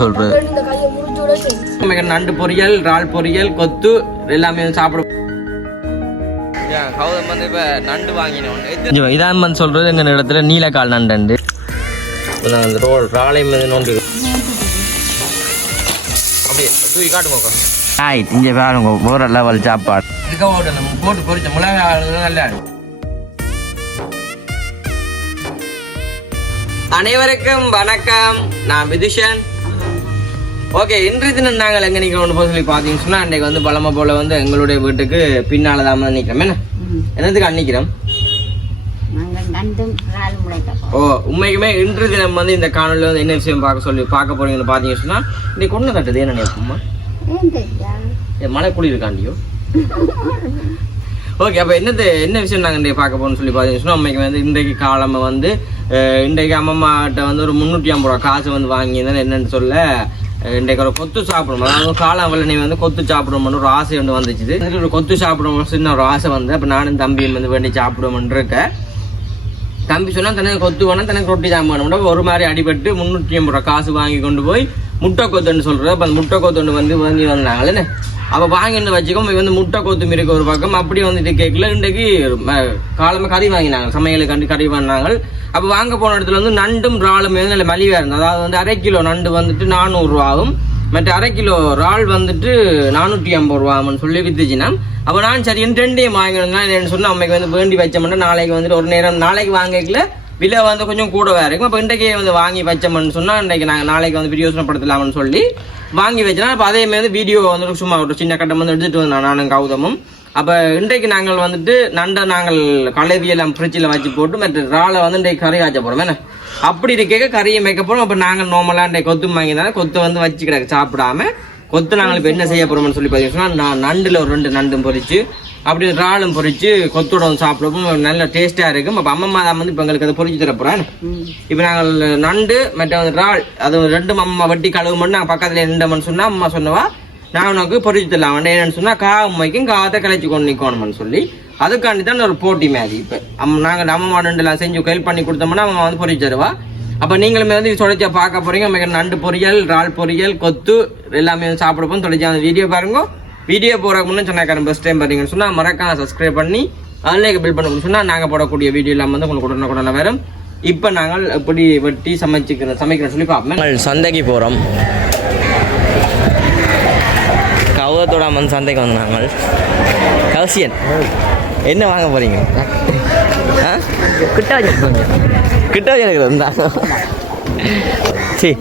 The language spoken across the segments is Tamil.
சொல்றது நண்டு பொரியல், இறால் பொரியல், கொத்து எல்லாமே சாப்பிடும். வந்து இப்ப நண்டு வாங்கினோம். இதான் வந்து சொல்றது எங்க இடத்துல நீலக்கால் நண்டு ராளை நோண்டு அப்படியே தூக்கி காட்டுங்க. இங்க பாருங்க வேற லெவல் சாப்பாடு போட்டு பொரிச்ச மிளகாய் நல்லா. அனைவருக்கும் வணக்கம், நான் விதுஷன். ஓகே, இன்றைய தினம் நாங்கள் எங்கே நிற்கிறோம்னு போய் சொல்லி பார்த்தீங்கன்னு சொன்னால், அன்றைக்கு வந்து பழமை போல் வந்து எங்களுடைய வீட்டுக்கு பின்னால் தான் வந்து நிற்கிறோம். என்ன என்னத்துக்கு அன்னிக்கிறோம்? ஓ, உண்மைக்குமே இன்றைய தினம் வந்து இந்த காணொலியில் வந்து என்ன விஷயம் பார்க்க போறீங்கன்னு பார்த்தீங்கன்னு சொன்னால், இன்னைக்கு கொண்டு தட்டுது என்ன நினைப்போம்மா? மழை குளிருக்காண்டியோ? ஓகே, அப்போ என்ன விஷயம் நாங்கள் இன்றைக்கு பார்க்க போகணும்னு சொல்லி பார்த்தீங்கன்னு சொன்னால், உண்மைக்கு வந்து இன்றைக்கு காலமை வந்து இன்றைக்கு அம்மாட்ட வந்து ஒரு 350 ரூபா காசு வந்து வாங்கியிருந்தேன். என்னன்னு சொல்ல, இன்றைக்கு ஒரு கொத்து சாப்பிடணும், அதாவது காலம் வெள்ளனை வந்து கொத்து சாப்பிடுவோம்னு ஒரு ஆசை ஒன்று வந்துச்சு. ஒரு கொத்து சாப்பிடுவோம் சின்ன ஒரு ஆசை வந்து, அப்போ நானும் தம்பியும் வந்து வேண்டி சாப்பிடுவோம்னு இருக்கேன். தம்பி சொன்னால் தனக்கு கொத்து வேணும், தனக்கு ரொட்டி தான் வேணும். ஒரு மாதிரி அடிபட்டு 350 ரூபா காசு வாங்கி கொண்டு போய் முட்டை கொத்துன்னு சொல்கிறது. அப்போ அந்த முட்டை கொத்து வந்து வாங்கி வந்தாங்களே, அப்போ வாங்கிட்டு வச்சுக்கோ. வந்து முட்டை கொத்து இருக்க ஒரு பக்கம் அப்படியே வந்துட்டு கேட்கல. இன்றைக்கு காலமாக கறி வாங்கினாங்க, சமையலுக்கு கறி வாங்கினாங்க. அப்போ வாங்க போன இடத்துல வந்து நண்டும் இறாலும் வந்து நல்ல மலிவாக இருந்தது. அதாவது வந்து 1/2 கிலோ நண்டு வந்துட்டு 400 ரூபாவும், மற்ற 1/2 கிலோ இறால் வந்துட்டு 450 ரூபான்னு சொல்லி வித்துச்சுன்னா, அப்போ நான் சரி ரெண்டையும் வாங்கினா என்னன்னு சொன்னால், அம்மைக்கு வந்து வேண்டி வச்சோம்னா நாளைக்கு வந்துட்டு ஒரு நேரம் நாளைக்கு வாங்கிக்கல விலை வந்து கொஞ்சம் கூடவே இருக்கும். அப்போ இன்றைக்கே வந்து வாங்கி வச்சோம்னு சொன்னால், இன்றைக்கு நாங்கள் நாளைக்கு வந்து பிரயோசனப்படுத்தலாம்னு சொல்லி வாங்கி வச்சோன்னா, அப்போ அதே மாதிரி வீடியோ வந்து சும்மா ஒரு சின்ன கட்டம் வந்து எடுத்துகிட்டு வந்தோம் நானும் கௌதமும். அப்போ இன்றைக்கு நாங்கள் வந்துட்டு நண்டை நாங்கள் கலவியெல்லாம் ஃப்ரிட்ஜில் வச்சு போட்டு மற்ற இறாலை வந்து இன்றைக்கு கறி காய்ச்ச போகிறோம். என்ன அப்படி இருக்க கறியை வைக்க போகிறோம். அப்போ நாங்கள் நார்மலாக இன்றைக்கு கொத்து வாங்கினாலும் கொத்தை வந்து வச்சு கிடக்கு சாப்பிடாம கொத்து நாங்கள் இப்போ என்ன செய்ய போகிறோம்னு சொல்லி பார்த்தீங்கன்னா, நான் நண்டில் ஒரு 2 நண்டும் பொரிச்சு அப்படி இறாலும் பொரிச்சு கொத்தோட வந்து சாப்பிடுவோம். நல்ல டேஸ்ட்டாக இருக்கும். அப்போ அம்மா தான் வந்து இப்போ எங்களுக்கு அதை பொரிச்சு தரப்போகிறேன். இப்போ நாங்கள் நண்டு மற்ற வந்து இறால் அது 2 அம்மா வட்டி கழுவு மட்டும் நாங்கள் பக்கத்தில் நின்றோம்னு சொன்னால், அம்மா சொன்னவா நான் உனக்கு பொரிச்சு தரலாம் என்னன்னு சொன்னால், உண்மைக்கும் காதை கலைச்சி கொண்டு நிற்கணும்னு சொல்லி அதுக்காண்டி தான் ஒரு போட்டி மாதிரி. இப்போ நாங்கள் நம்ம மாடெல்லாம் செஞ்சு ஹெல்ப் பண்ணி கொடுத்தோம்னா அம்மா வந்து பொரிச்சு தருவா. அப்போ நீங்களுமே வந்து தொடர்ச்சியா பார்க்க போறீங்க. நம்ம நண்டு பொரியல், இறால் பொரியல், கொத்து எல்லாமே வந்து சாப்பிட போகும். தொடர்ச்சியாக அந்த வீடியோ பாருங்க. வீடியோ போகிறக்கு முன்னே சொன்னாக்காரன் ஃபஸ்ட் டைம் பார்த்தீங்கன்னு சொன்னால் மறக்காம சப்ஸ்கிரைப் பண்ணி அதில் பில் பண்ண சொன்னால் நாங்கள் போடக்கூடிய வீடியோ எல்லாம் வந்து உங்களுக்கு உடனே வரும். இப்போ நாங்கள் எப்படி வெட்டி சமைக்கிறோம் சொல்லி பார்ப்போம். சந்தைக்கு போகிறோம். கௌதத்தோட வந்து சந்தைக்கு வந்து நாங்கள் கௌசியன் என்ன வாங்க போறீங்க? கிட்ட வச்சிருக்கிறதா? சரி,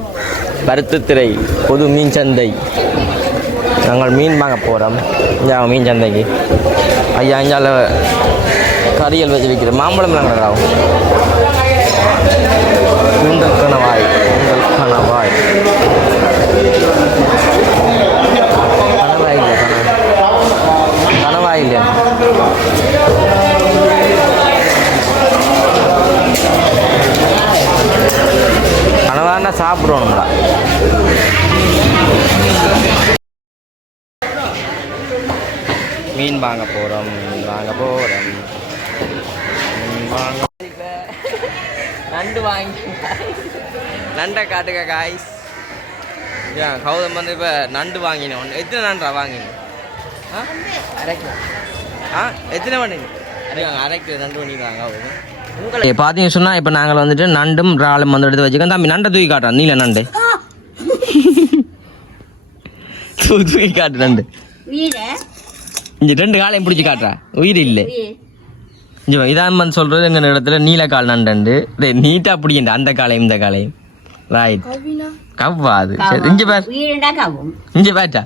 பருத்துத்துறை பொது மீன் சந்தை. நாங்கள் மீன் வாங்க போகிறோம். மீன் சந்தைக்கு ஐயா அஞ்சால கறியல் வச்சு விற்கிற மாம்பழம் நாங்கள் ஆகும். கூந்தல் கணவாய் கணவாய் கணவாய் இல்லையா? கனவானா சாப்பிடுவோம்டா. மீன் வாங்க போகிறோம். நண்டு வாங்கி நண்டை காட்டுங்க காய்ஸ். கௌதம் வந்து இப்போ நண்டு வாங்கினோம். எத்தனை நண்டா வாங்கினோம்? எத்தனை பண்ணிங்க? 1/2 கிலோ நண்டு பண்ணிடுவாங்க. உங்களை பார்த்தீங்கன்னு சொன்னால், இப்போ நாங்கள் வந்துட்டு நண்டும் இறாலும் வந்து எடுத்து வச்சுக்கோம். தம்பி நண்டை தூக்கி காட்டுறோம். நீல நண்டு தூக்கி காட்டு. நண்டு இங்கே 2 காலையும் பிடிச்சி காட்டுறா. உயிர் இல்லை. இதான் வந்து சொல்கிறது எங்கள் இடத்துல நீலக்கால் நண்டு. நீட்டாக பிடிக்கின்ற அந்த காலையும் இந்த காலையும். ரைட், கவ்வாது. இங்கே பேர் இங்கே பேட்டா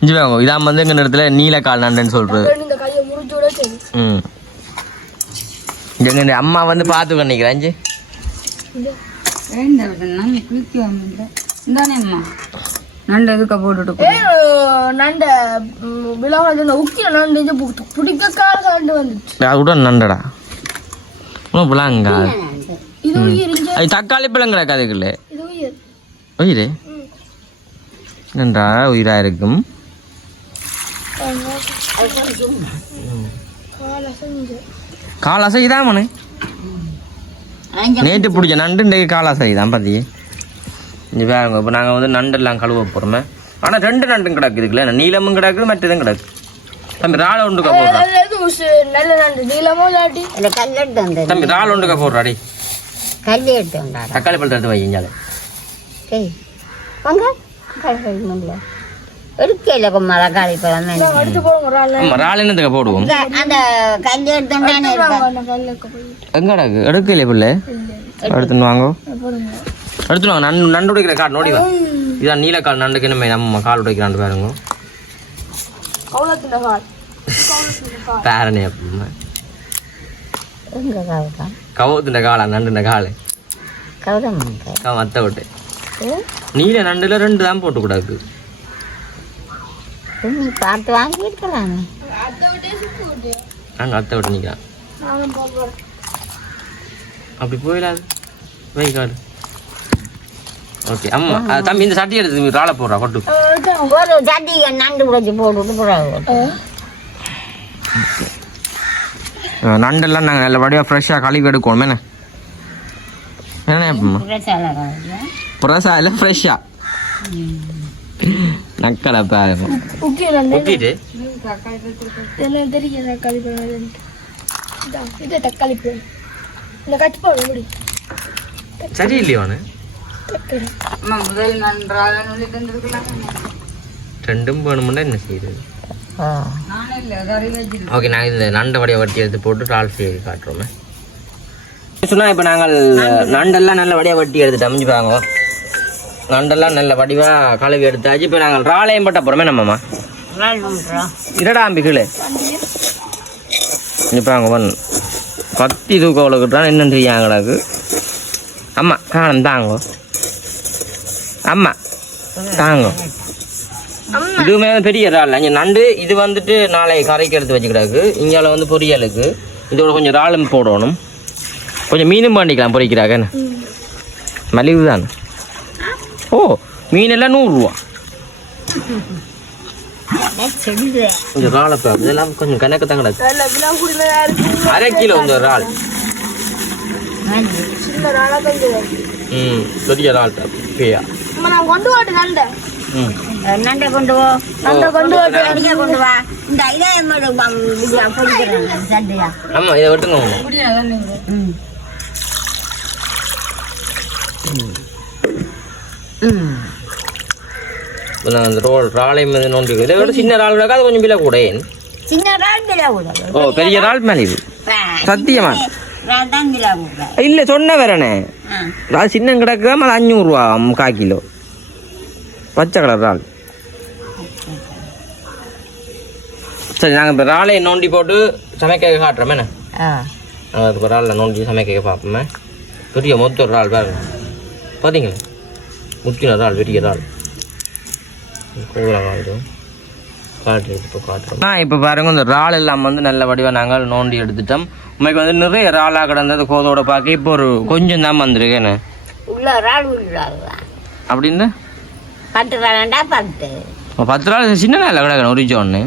இங்கே பேங்க. இதான் வந்து எங்கள் இடத்துல நீலக்கால் நண்டுன்னு சொல்கிறது. எங்க அம்மா வந்து பார்த்து பண்ணிக்கிறேன். நண்டு எதுக்க போட்டுட்டு நண்டடா பிள்ளைங்க. அது தக்காளி பிள்ளைங்களா கதைக்குள்ள உயிர் நன்றா உயிரா இருக்கும். காலாசை தான் மனு நேற்று பிடிச்ச நண்டு இன்றைக்கு காலாசை தான் பாத்தி. இங்கே பாருங்க இப்போ நாங்கள் வந்து நண்டெல்லாம் கழுவ போகிறோமே. ஆனால் 2 நண்டும் கிடக்குதுக்குல்ல, நீளமும் கிடக்குது மற்றதும் கிடக்கு. தம்பி ராளை ஒன்றுக்கா போடுறா. நல்ல நண்டு நீளமோ இல்லாட்டி இல்லை கல்லெடுத்து வந்தது. தம்பி ராளை ஒன்றுக்கா போடுறாடி. கல்லி எடுத்து வந்தா தக்காளி பழத்தை எடுத்து வைஞ்சாலே. ஏய் வாங்க தக்காளி மல்ல எடுக்கல கொம்மா தக்காளி பழம் எடுத்து போடுங்க. ராளை என்னத்துக்கு போடுவோம்? அந்த கல்லி எடுத்து வந்தானே எங்கடா எடுக்கல பிள்ளை? எடுத்துன்னு வாங்க, எடுத்துன்னு வாங்க. நண்டு உடைக்கிற காடு நோடிவா. இதான் நீலக்கால் நண்டுக்கு நம்ம கால் உடைக்கிறாண்டு பாருங்க. பேரனே கவுத்துட்ட காலா நண்டுன காலு மத்த விட்டு நீல நண்டுல 2 தான் போட்டு கூடாது. பார்த்து வாங்கிருக்கலாம். நாங்க அத்தை விட்டு நிக்கலாம். அப்படி போயிடாது வை காடு. ஓகே அம்மா தம்பி இந்த சட்டி எடுத்து ராளை போடுறா கொட்டு. ஒரு சட்டி நண்டு உடைச்சு போட்டு போடுறாங்க. நண்டெல்லாம் நாங்கள் நல்லபடியாக ஃப்ரெஷ்ஷாக கழுவி எடுக்கணும். என்ன புரசாயில் ஃப்ரெஷ்ஷாக நக்கலை பாருங்க. ஊற்றிட்டு சரி இல்லையோன்னு முதல் நன்றாக நுழி தந்திருக்கலாம். 2 வேணுமுன்னா என்ன செய்யுது? ஓகே நாங்கள் இந்த நண்டை வடியை வட்டி எடுத்து போட்டு ரால் செய்து காட்டுறோமே. சொன்னால் இப்போ நாங்கள் நண்டெல்லாம் நல்ல வடியாக வட்டி எடுத்துட்டு அமைஞ்சுப்பாங்க. நண்டெல்லாம் நல்ல வடிவாக கழுவி எடுத்தாச்சு. இப்போ நாங்கள் ராளையும் பட்ட போகிறோமே நம்மம்மா. இரடா அம்பி கீழே இப்போ அங்கே ஒன் கத்தி தூக்க அவ்வளோக்கிட்டான் என்னென்னு செய்யாங்கடாக்கு. அம்மா காணும் தாங்க, அம்மா தாங்க. இதுவுமே பெரிய இறால் இங்கே நண்டு. இது வந்துட்டு நாளை கரைக்கு எடுத்து வச்சுக்கிடாக்கு. இங்கால வந்து பொரியலுக்கு இதோட கொஞ்சம் இறாலும் போடணும், கொஞ்சம் மீனும் பண்ணிக்கலாம் பொரிக்கிறாங்க. மலிவு தான். ஓ மீனெல்லாம் 100 ரூபா. கொஞ்சம் இறாலை இதெல்லாம் கொஞ்சம் கணக்கு தான் கிடக்கு. 1/2 கிலோ இந்த இறால். பெரிய இறால் பேயா நண்டை கொண்டு போ, கொண்டு வா. இந்த ஆமா இதை விட்டுங்க. அந்த ராளை மீது நோண்டி இதை விட சின்ன இறால் கிடக்கு. அது கொஞ்சம் விலை கூட. சின்ன இறால் விலை கூட. ஓ பெரிய இறால் மலிவு சத்தியமா இல்லை சொன்ன வேறனே. அது சின்ன கிடக்குதான். அது 500 ரூபா 1/4 கிலோ பச்சை கலர் இறால். சரி நாங்கள் இப்போ இறாலையை நோண்டி போட்டு சமைக்க காட்டுறோமே. அதுக்கு இப்போ இறாலில் நோண்டி சமைக்க பார்ப்போமே. பெரிய மொத்த இறால் பாருங்க, பார்த்தீங்களா? முக்கிய இறால், பெரிய இறால். காட்டு இப்போ காட்டுறோம். இப்போ பாருங்க இந்த இறால் எல்லாம் வந்து நல்ல வடிவாக நாங்கள் நோண்டி எடுத்துட்டோம். உண்மைக்கு வந்து நிறைய இறாலாக கிடந்தது கோதோட பார்க்க இப்போ ஒரு கொஞ்சம் தான் வந்துருக்கேன்னு அப்படின்னு 10 இறால்டா 10 இறால் சின்ன நாளில் கிடக்கணும் ஒரு ஒன்று.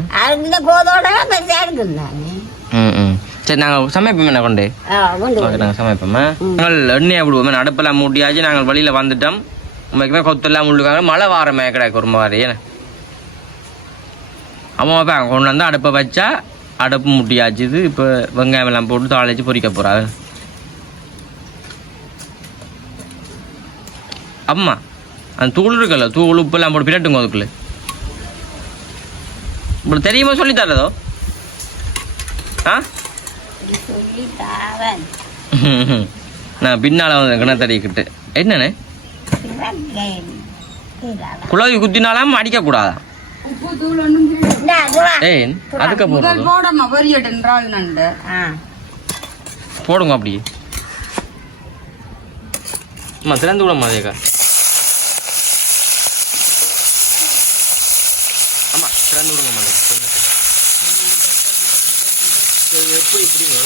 சரி நாங்கள் சமைப்போமே என்ன கொண்டு நாங்கள் சமைப்போமே. நாங்கள் எண்ணெய் விடுவோமே. அடுப்பெல்லாம் மூட்டியாச்சு. நாங்கள் வழியில் வந்துட்டோம். உண்மைக்குமே கொத்தெல்லாம் முள்ளுக்காங்க. மழை வாரமே கிடக்கு ஒரு மாதிரி. ஏன்னா அம்மா அங்கே கொண்டு வந்து அடுப்பை வச்சா அடுப்பு முட்டியாச்சுது. இப்போ வெங்காயம் எல்லாம் போட்டு தாளிச்சு பொரிக்க போகிறாங்க. அம்மா அந்த தூள் இருக்குல்ல, தூள் உப்பெல்லாம் போட்டு பிரட்டுங்க அதுக்குள்ள. உங்களுக்கு தெரியுமா சொல்லி தரதோ? நான் பின்னால் வந்து கிணத்தடிக்கிட்டு என்னண்ணே குழவி குத்தினாலும் அடிக்கக்கூடாதா? ஏன் அதுக்கு போடுங்க அப்படி. அம்மா திறந்து விட மாதிரிக்கா. ஆமா திறந்து விடுங்க மாதிரி. எப்படி இப்படிங்க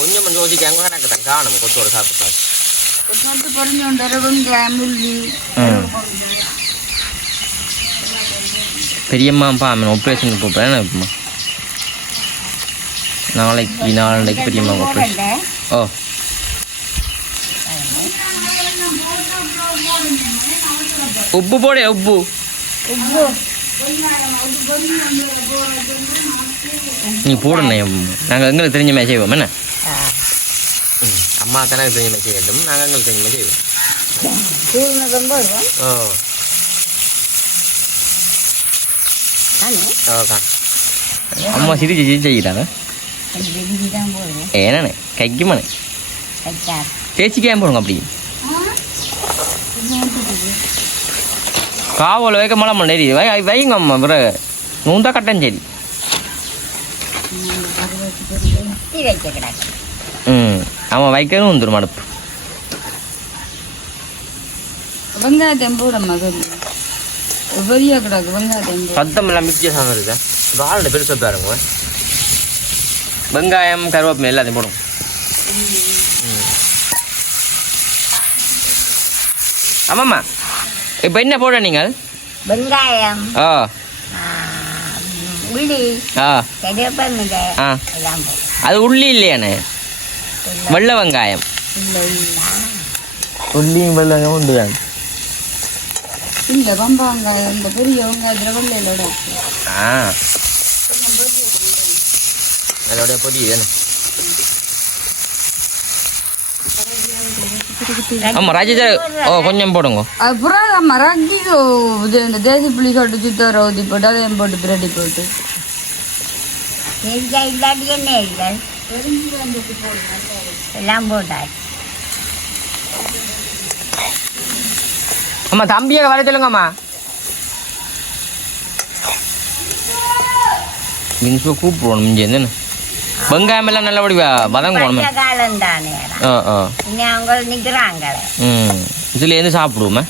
கொஞ்சம் கொஞ்சம் யோசிக்காங்க. எனக்கு தான் காணும் கொத்தோட சாப்பிட்டாரு. பெரியம்மாப்பா அவன் ஆப்ரேஷனுக்கு போப்பேன் இப்போம்மா நாளைக்கு பெரியம்மா ஆப்ரேஷன். ஓ உப்பு போடு உப்பு. நீ போடுண்ணே, நாங்கள் எங்களுக்கு தெரிஞ்ச மாதிரி செய்வோம் என்ன. அம்மா கணக்கு தெரிஞ்ச மாதிரி செய்யட்டும், நாங்கள் எங்களுக்கு தெரிஞ்ச மாதிரி செய்வோம். ஓ அம்மா சிரிச்சு செய்யிட்டாங்க ஏண்ணே கைக்குமாண்ணே தேய்ச்சிக்காம போடுங்க அப்படி காவல் வைக்க மழை மண்டேரி வைங்க அம்மா பிறகு நூந்தா கட்டன் சரி. ஆமாம் வைக்கணும் வந்துடும் அடுப்பு. வெங்காயத்தையும் போடம்மா பெரிய கிடக்கு வெங்காயம் சத்தம் எல்லாம் வித்தியாசம் இருக்குதா வாழை பெருசாக பாருங்க. வெங்காயம் கருவேப்பிலை எல்லாத்தையும் போடும். ஆமாம்மா இப்போ என்ன போட நீங்கள்? வெங்காயம், ஆ உள்ளி, ஆ கருவேப்பிலை ஆ எல்லாம் அது உள்ளி இல்லையாண்ணே, வெள்ளை வெங்காயம். உள்ளியும் வெள்ளை வெங்காயம் உண்டு தான். இந்த பம்பா வெங்காயம் இந்த பெரிய வெங்காயத்தில் வெள்ளையிலோட ஆ அதோடைய பொடி தானே. ஆமாம் ராஜேஷ் ஓ கொஞ்சம் போடுங்க. அப்புறம் நம்ம ரக்கிக்கோ இது இந்த தேசி புளி சொல்லிட்டு சுத்தர ஊற்றி போட்டு அதையும் போட்டு பிரட்டி போட்டு இல்லாட்டி என்ன இல்லை எல்லாம் போட்டாச்சு. அம்மா தம்பியை வர சொல்லுங்கம்மா. மின்ஸோ கூப்பிடுவோம் மிஞ்சி என்ன வெங்காயம் எல்லாம் நல்லபடி வதங்குவோம். காலம் தானே இனி அவங்க நிற்கிறாங்களே. இதுலேருந்து சாப்பிடுவோமே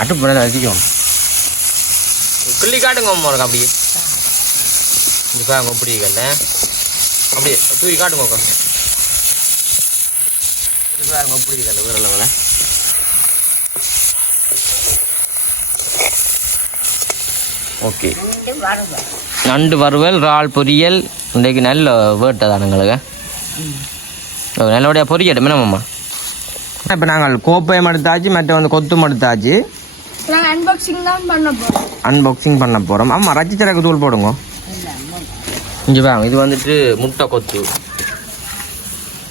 அட்டு பண்ண வச்சுக்கோங்க. கிள்ளி காட்டுங்க அம்மா உனக்கு அப்படியே இப்படி கண்ண அப்படியே தூக்கி காட்டுங்க அப்படி கண்ண வேற லெவலில். ஓகே நண்டு வறுவல் இறால் பொரியல் இன்றைக்கு நல்ல வேட்டை தானுங்களுக்கு நல்லபடியாக பொரியட்டும் என்னம்மா. இப்போ நாங்கள் கோப்பையம் எடுத்தாச்சு மற்ற வந்து கொத்தும் எடுத்தாச்சு. அன்பாக்சிங் பண்ண போகிறோம். ஆமாம் ரச்சிச்சரக்கு தூள் போடுங்க. இங்கே பாருங்க இது வந்துட்டு முட்டை கொத்து.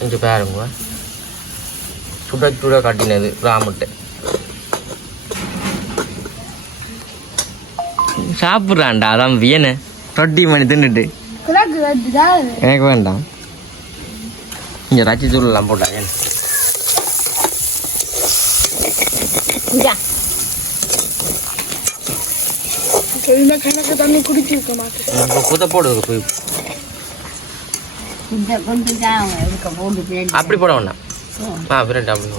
இங்கே பாருங்க சுட சுட கட்டினது ராமுட்டை சாப்பிட்றான்டா அதான் வியனு ரொட்டி மணி தின்னுட்டு எனக்கு வேண்டாம். இங்கே ரச்சி தூள்லாம் போட்டாங்க. குத போடுது போய் அப்படி போட வேண்டாம். ஆ பிரெட் அப்படி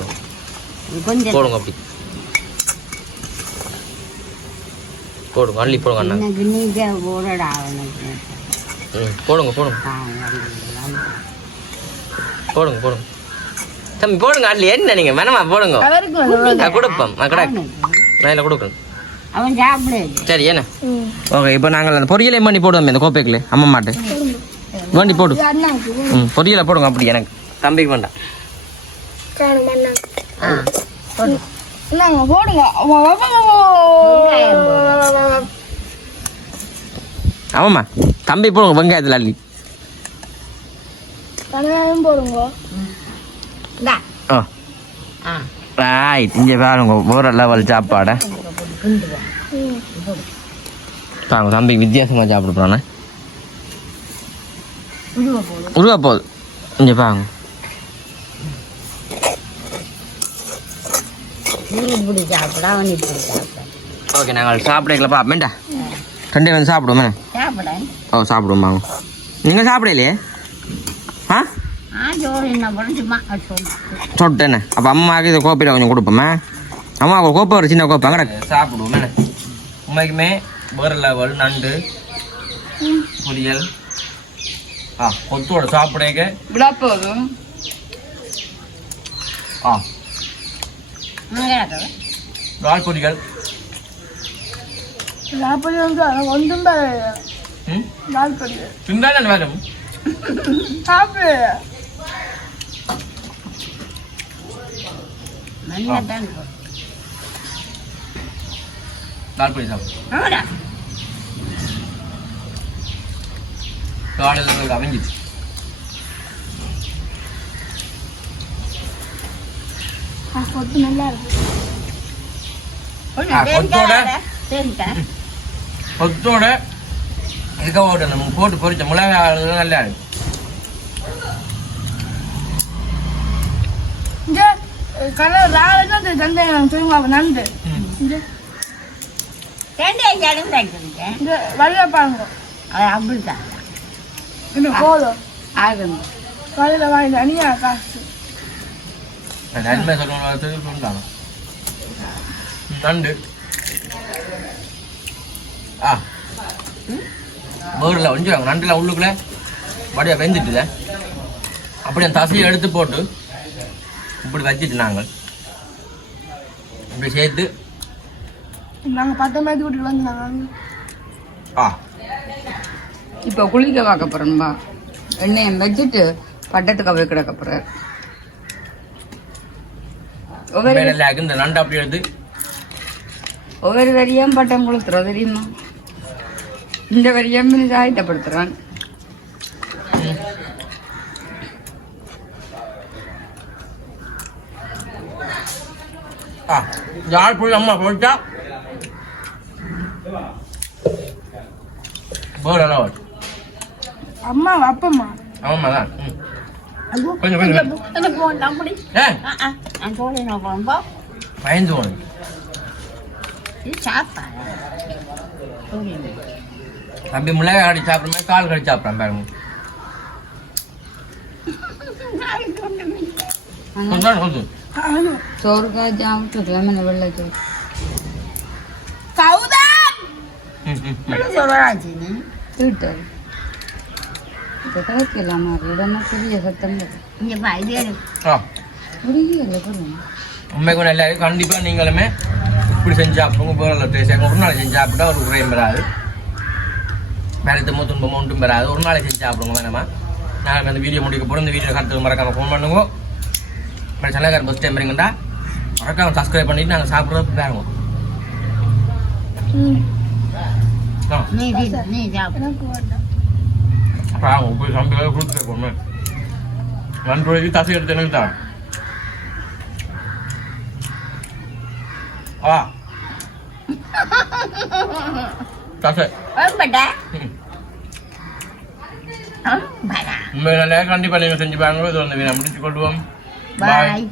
போடுங்க போடுங்க அப்படி போடுங்க அள்ளி போடுங்க அண்ணா. போடுங்க போடுங்க போடுங்க போடுங்க தம்பி போடுங்க அள்ளி என்ன நீங்கள் வேணாமா போடுங்க கொடுப்போம் கடை நான் இதில் கொடுக்குறேன் அவன் சாப்பிடு. சரி என்ன ஓகே. இப்போ நாங்கள் அந்த பொரியலை பண்ணி போடுவோம் இந்த கோப்பைக்குள்ள அம்மா மாட்டு வேண்டி போடு. பொரியலை போடுங்க அப்படி எனக்கு தம்பிக்கு வேண்டாம். ஆமாம்மா தம்பி போடுங்க வெங்காயத்தில் அள்ளி போடுங்க. ரைட் இங்கே பாருங்க வேற லெவல் சாப்பாடை பாருங்க. தம்பிக்கு வித்தியாசமாக சாப்பிட போகிறானே உருவா போகுது. இங்கே பாருங்க ஓகே நாங்கள் சாப்பிடல பாப்பேன்டா ரெண்டே வந்து சாப்பிடுவோமே. ஓ சாப்பிடுவோம் வாங்க. நீங்கள் சாப்பிடலையே? ஆ சொட்டேண்ணே அப்போ அம்மாவுக்கு இதை கோப்பையில் கொஞ்சம் கொடுப்போம்மா. அம்மா கோப்பை ஒரு சின்ன கோப்பை அங்கே சாப்பிடுவோம். உண்மைக்குமே வேற லெவல் நண்டு பொரியல் கொத்தோட சாப்பிடுங்க. இறால் பொரிகள். லாப்படி வந்து ஒன்றும் லால்படி திண்டாதான் வேணும். சாப்பிடு இறால் பொரி சாப்பிடும். காலையில் அமைஞ்சிச்சு. கொத்து நல்லா இருக்கு. கொத்தோட இதுக்கோட நம்ம போட்டு பொரிச்ச மிளகாய் நல்லா இருக்கு. இங்க கலர் ராவனா தந்தை சொல்லுவாங்க நண்டு. இங்க வழியா பாருங்க. அப்படித்தான் இன்னும் போதும். ஆகணும். காலையில் வாங்கி அணியா காசு. நன்மை சொல்லுவாங்க. நண்டு பேரில் கொஞ்சம் நண்டுலாம் உள்ளுக்குள்ள வடியாக வெந்துட்டுல அப்படி அந்த தசையை எடுத்து போட்டு இப்படி வச்சுட்டு நாங்கள் இப்படி சேர்த்து நாங்கள் 10 மணிக்கு விட்டுட்டு வந்தாங்க. இப்போ குளிக்க வாக்க போகிறோம்பா. எண்ணெயை வச்சுட்டு பட்டத்துக்கு போய் கிடக்க போகிறார். இந்த நண்டு அப்படி எடுத்து ஒவ்வொரு வரியும் பட்டம் கொளுத்துறோம் தெரியுமா? இந்த வரியும் சாயத்தப்படுத்துறான். யார் போய் அம்மா போயிட்டா போர் அம்மா அப்பம்மா ஆமா தான் கொஞ்சம் பயந்து போனது தம்பி மிளகாய் கடி சாப்பிடுமே கால் கடி சாப்பிட்றேன் பாருங்க. சோறு காய்ச்சாம லெமன் வெள்ளை சோறு தீட்டாரு இப்போ கிடைக்கலாமா? உடனே பெரிய சத்தம் முடியல சொல்லுங்க. உண்மைக்கு நல்லா இருக்கு. கண்டிப்பாக நீங்களுமே இப்படி செஞ்சு சாப்பிடுங்க. போரில் டேஸ்ட் ஒரு நாள் செஞ்சு சாப்பிட்டா ஒரு குறையும் பெறாது, வேறு துன்பமும் ஒன்றும் பெறாது. ஒரு நாளை செஞ்சு சாப்பிடுங்க வேணாமா. நான் அந்த வீடியோ முடிக்க போகிறோம். இந்த வீடியோ கருத்துக்கு மறக்காமல் ஃபோன் பண்ணுங்க. அப்புறம் செல்லக்கார பஸ் டைம் வரீங்கண்டா மறக்காமல் சப்ஸ்கிரைப் பண்ணிட்டு நாங்கள் சாப்பிட்றது பாருங்க. அப்புறம் போய் சமைக்க கொடுத்துருக்கோமே நன்றுக்கு தசை எடுத்து எனக்கு தான் தசை உண்மையில கண்டிப்பாக நீங்கள் செஞ்சு பாருங்க. இது வந்து முடிச்சு கொள்வோம். பாய்.